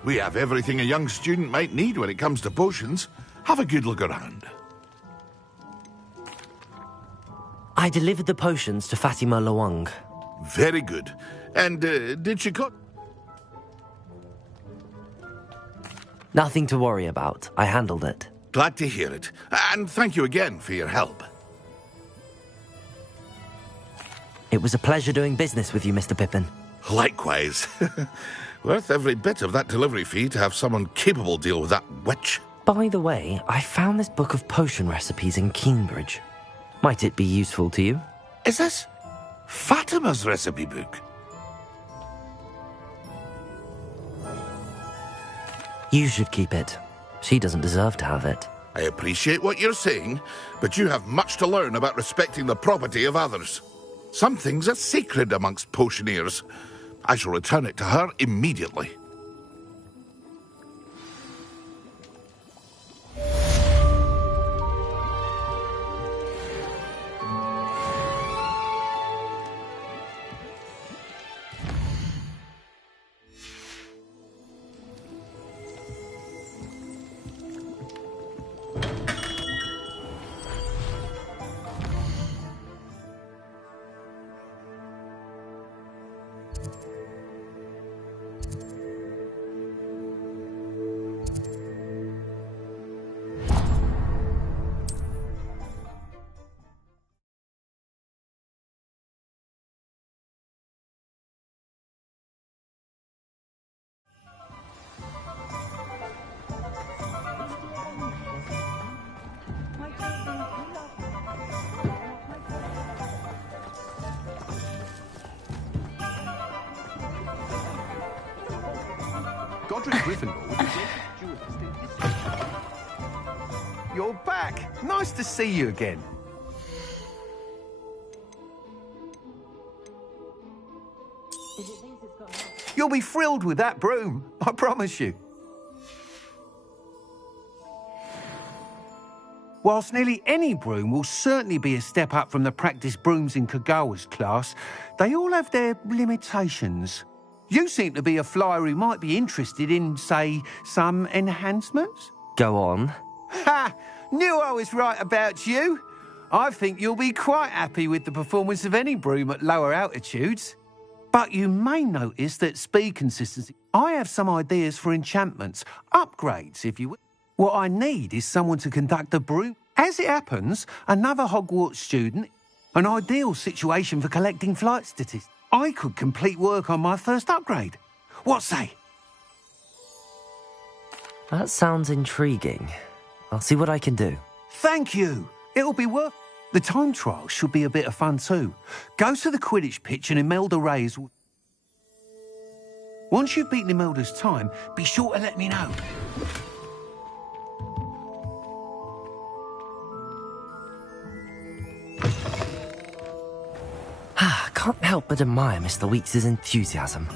We have everything a young student might need when it comes to potions. Have a good look around. I delivered the potions to Fatima Lawang. Very good. And did she cut? Nothing to worry about. I handled it. Glad to hear it. And thank you again for your help. It was a pleasure doing business with you, Mr. Pippin. Likewise. Worth every bit of that delivery fee to have someone capable deal with that witch. By the way, I found this book of potion recipes in Cambridge. Might it be useful to you? Is this Fatima's recipe book? You should keep it. She doesn't deserve to have it. I appreciate what you're saying, but you have much to learn about respecting the property of others. Some things are sacred amongst potioneers. I shall return it to her immediately. You're back. Nice to see you again. You'll be thrilled with that broom, I promise you. Whilst nearly any broom will certainly be a step up from the practice brooms in Kagawa's class, they all have their limitations. You seem to be a flyer who might be interested in, say, some enhancements? Go on. Ha! Knew I was right about you. I think you'll be quite happy with the performance of any broom at lower altitudes. But you may notice that speed consistency... I have some ideas for enchantments, upgrades, if you will. What I need is someone to conduct the broom. As it happens, another Hogwarts student, an ideal situation for collecting flight statistics. I could complete work on my first upgrade. What say? That sounds intriguing. I'll see what I can do. Thank you. It'll be worth... The time trial should be a bit of fun too. Go to the Quidditch pitch and Imelda Reyes will... Once you've beaten Imelda's time, be sure to let me know. help but admire Mr. Weeks' enthusiasm.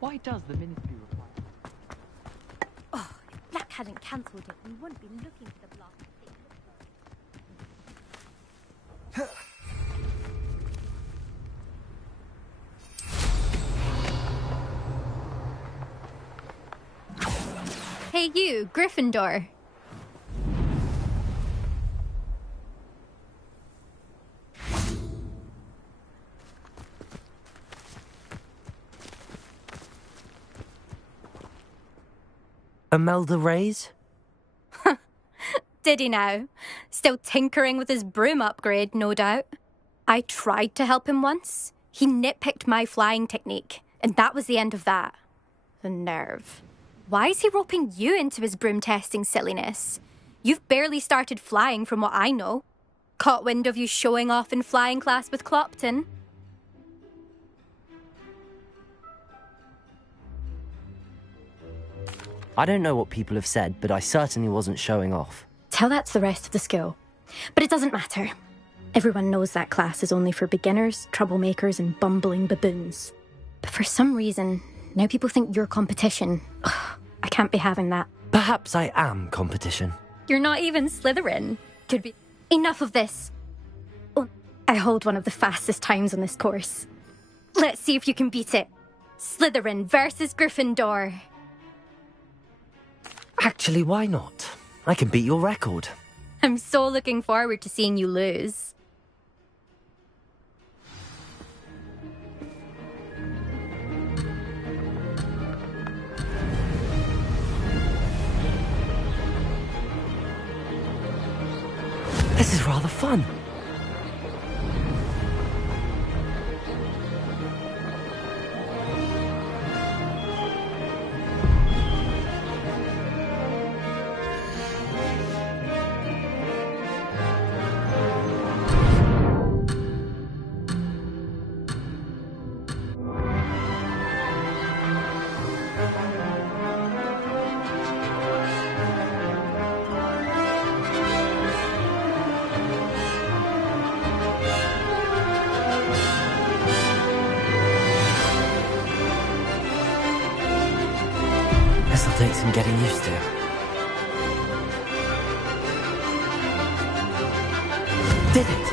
Why does the Ministry require... Oh, if Black hadn't cancelled it, we wouldn't be looking for the blast. Hey you, Gryffindor. Imelda Reyes? Did he now? Still tinkering with his broom upgrade, no doubt. I tried to help him once. He nitpicked my flying technique, and that was the end of that. The nerve. Why is he roping you into his broom testing silliness? You've barely started flying from what I know. Caught wind of you showing off in flying class with Clopton. I don't know what people have said, but I certainly wasn't showing off. Tell that to the rest of the school. But it doesn't matter. Everyone knows that class is only for beginners, troublemakers, and bumbling baboons. But for some reason, now people think you're competition. Ugh, I can't be having that. Perhaps I am competition. You're not even Slytherin. Could be... Enough of this. Oh, I hold one of the fastest times on this course. Let's see if you can beat it. Slytherin versus Gryffindor. Actually, why not? I can beat your record. I'm so looking forward to seeing you lose. This is rather fun. This'll take some getting used to. Did it!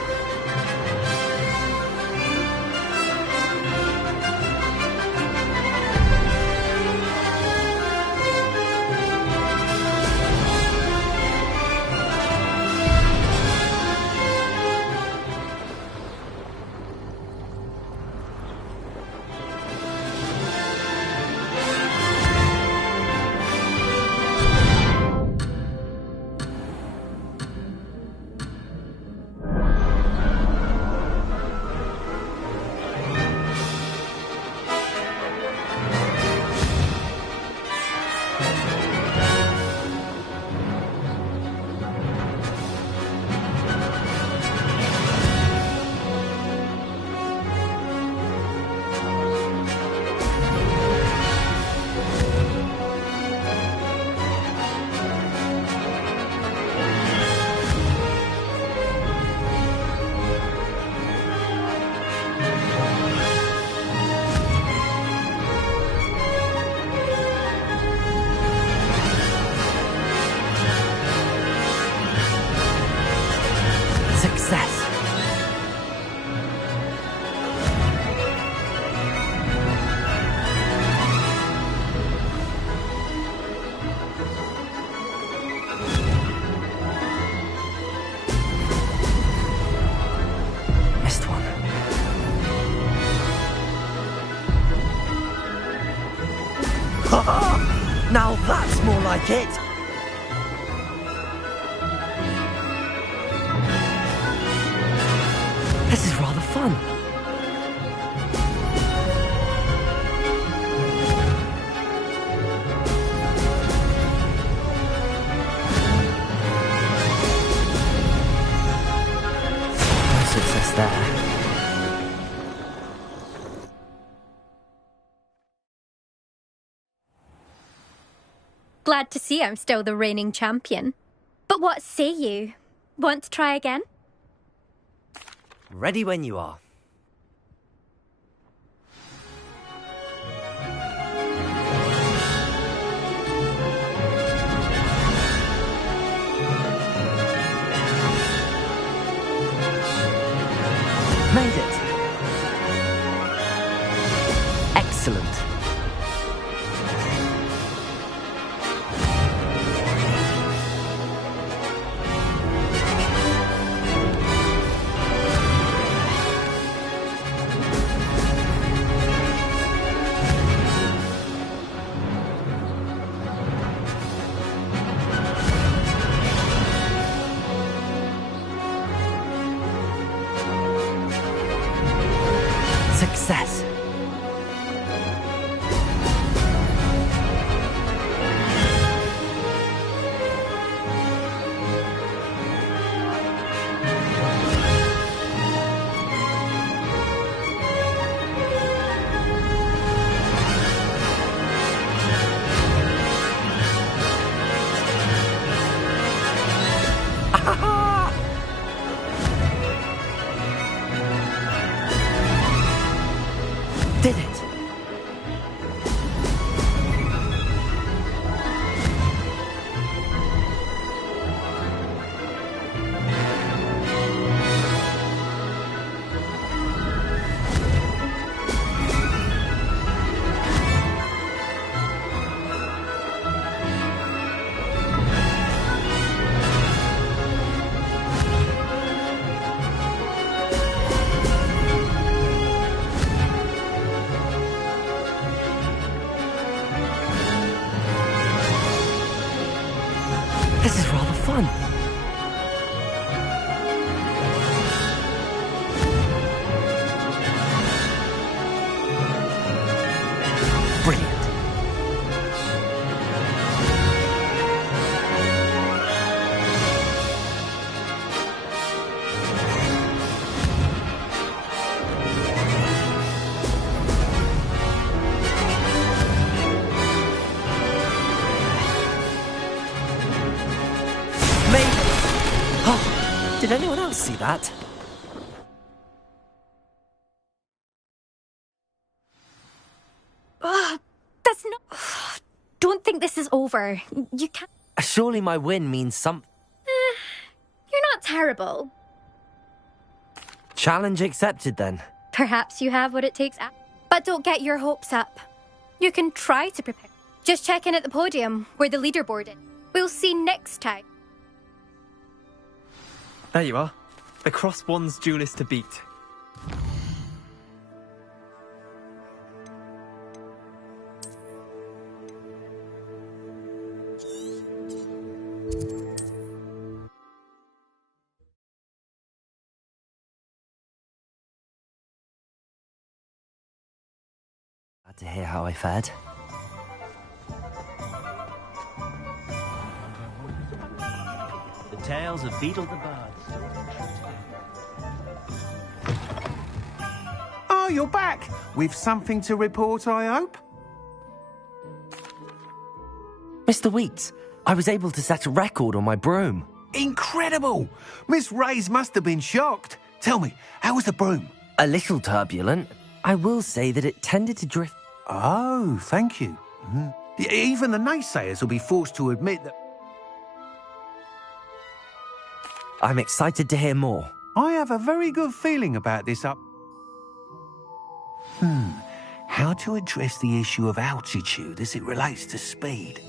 Now that's more like it! This is rather fun. No success there. Glad to see I'm still the reigning champion. But what say you? Want to try again? Ready when you are. Made it. Excellent. Success. Did it! This is rather fun. Brilliant. Oh, did anyone else see that? That's not... Don't think this is over. You can't... Surely my win means something. You're not terrible. Challenge accepted then. Perhaps you have what it takes. But don't get your hopes up. You can try to prepare. Just check in at the podium, where the leaderboard is. We'll see next time. There you are. The Cross One's duelist to beat. Glad to hear how I fared. The tales of Beetle the Bird. Oh, you're back! With something to report, I hope? Mr. Wheats, I was able to set a record on my broom. Incredible! Miss Reyes must have been shocked. Tell me, how was the broom? A little turbulent. I will say that it tended to drift. Oh, thank you. Even the naysayers will be forced to admit that... I'm excited to hear more. I have a very good feeling about this up... How to address the issue of altitude as it relates to speed?